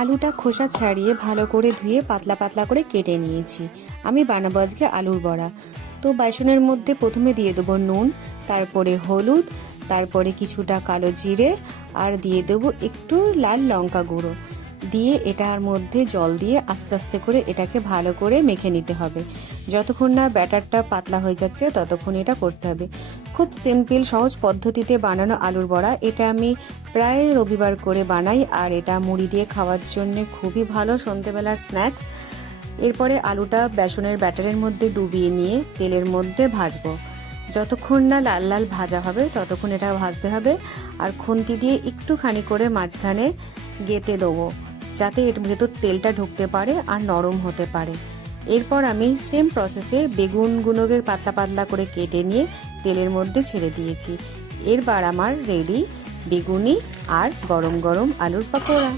আলুটা খোসা ছাড়িয়ে ভালো করে ধুয়ে পাতলা পাতলা করে কেটে নিয়েছি। আমি বানাবো আজকে আলুর বড়া। তো বেসনের মধ্যে প্রথমে দিয়ে দেবো নুন, তারপরে হলুদ, তারপরে কিছুটা কালো জিরে, আর দিয়ে দেবো একটু লাল লঙ্কা গুঁড়ো। দিয়ে এটার মধ্যে জল দিয়ে আস্তে আস্তে করে এটাকে ভালো করে মেখে নিতে হবে। যতক্ষণ না ব্যাটারটা পাতলা হয়ে যাচ্ছে ততক্ষণ এটা করতে হবে। খুব সিম্পল সহজ পদ্ধতিতে বানানো আলুর বড়া। এটা আমি প্রায় রবিবার করে বানাই, আর এটা মুড়ি দিয়ে খাওয়ার জন্য খুবই ভালো সন্ধ্যেবেলার স্ন্যাক্স। এরপরে আলুটা বেসনের ব্যাটারের মধ্যে ডুবিয়ে নিয়ে তেলের মধ্যে ভাজবো। যতক্ষণ না লাল লাল ভাজা হবে ততক্ষণ এটা ভাজতে হবে। আর খুন্তি দিয়ে একটুখানি করে মাঝখানে গেঁথে দেবো, যাতে এর ভেতর তেলটা ঢুকতে পারে আর নরম হতে পারে। এরপর আমি সেম প্রসেসে বেগুনগুলোকে পাতলা পাতলা করে কেটে নিয়ে তেলের মধ্যে ছেড়ে দিয়েছি। এরবার আমার রেডি বেগুনি আর গরম গরম আলুর পকোড়া।